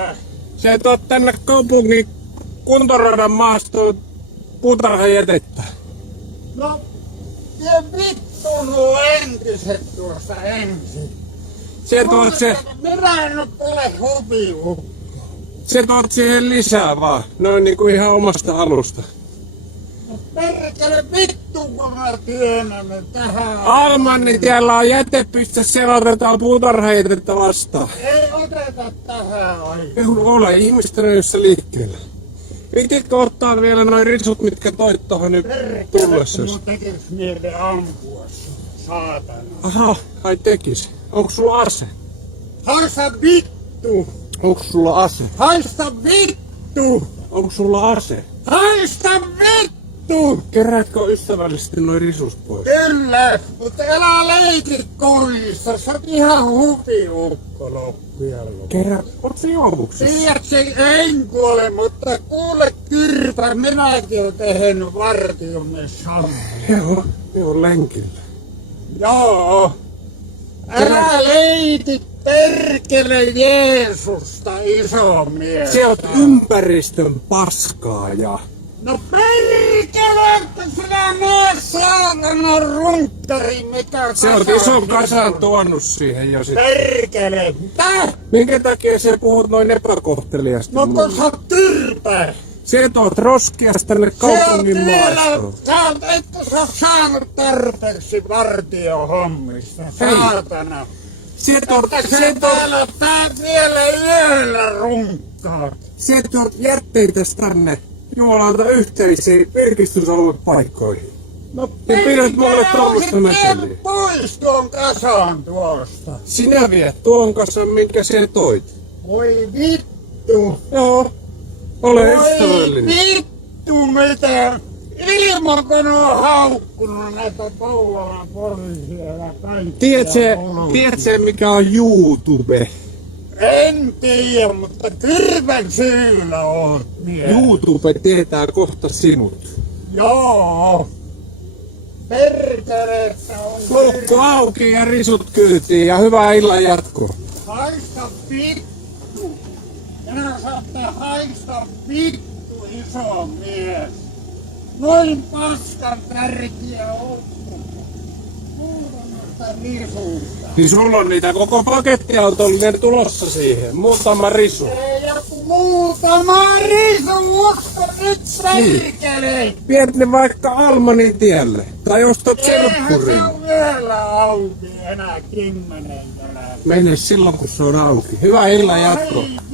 että Se ei tuo tänne kaupungin kuntoradan maastoon puutarhajätettä. no vie vittu nuo entiset tuossa ensin. Minä en ole hobiukko. Se tuot siihen lisää vaan. Noin niinku ihan omasta alusta. No perkele vittu kun mä tiedän tähän. Almanni, tiellä on jätepiste, siellä otetaan puutarhajätettä vastaan. Ei oteta tähän aikaan. Ei ole ihmistä liikkeellä. Pititkö ottaa vielä noin risut, mitkä toit tohon nyt tullessa? Mun tekis mieli ampua saatana. Aha, ai tekis. Onks sulla ase? Haista vittu! Onks sulla ase? Haista vittu! Onks sulla ase? Haista vittu! Keräätkö ystävällisesti noin risut pois? Kyllä, mutta älä leiki koissa. Sä oot ihan hupiukko loppujen lopuksi. Kerät, oot se juovuksessa? Tiedätkö, en kuole, mutta kuule Kyrpä, minäkin oon tehnyt vartiomies samoin. Joo, lenkillä. Joo. Älä leiki perkele Jeesusta, iso mies. Se oot ympäristön paskaa ja... No perkele, että sinä näet saatana runkkari, mikä Se oot ison kasan tuonut siihen jo sit. Perkele, mitä? Minkä takia sä puhut noin epäkohteliasta? No kun sä oot Kyrpä. Se tuot roskias tänne kaupungin maastoon. Etkö sä saanut tarpeeksi vartiohommista, saatana. Se tuot Tää vielä yöllä runkkaa. jätteitä tänne Jumalalta yhteisiin virkistysaluepaikkoihin. No Ja pidät mulle tommosta meteliä. pois tuon kasan tuosta. Sinä viet tuon kasan, minkä sä toit. Voi vittu. Joo. Ole Voi ystävällinen. vittu mitä. Ilman kun on haukkunut näitä Kouvolan poliisia ja kaikkia. Tiedätkö mikä on YouTube? En tiedä, mutta Kyrvän syyllä oot mies. YouTube tietää kohta sinut. Joo. Perkele, että on Loukku auki ja risut kyytiin ja hyvää illan jatkoa. Haista vittu. Minä saatte haista vittu, iso mies. Noin paskan tärkiä ottaa. Muutamasta risusta. Niin sulla on niitä koko pakettiautollinen tulossa siihen. Muutama risu. Ei joku muutama risu, usko nyt perkele. Viet ne vaikka Almanin tielle. Tai ostat Eihän selkkurin. se on vielä auki enää 10 jälkeen. Mene silloin kun se on auki. Hyvää illan jatkoa. Ai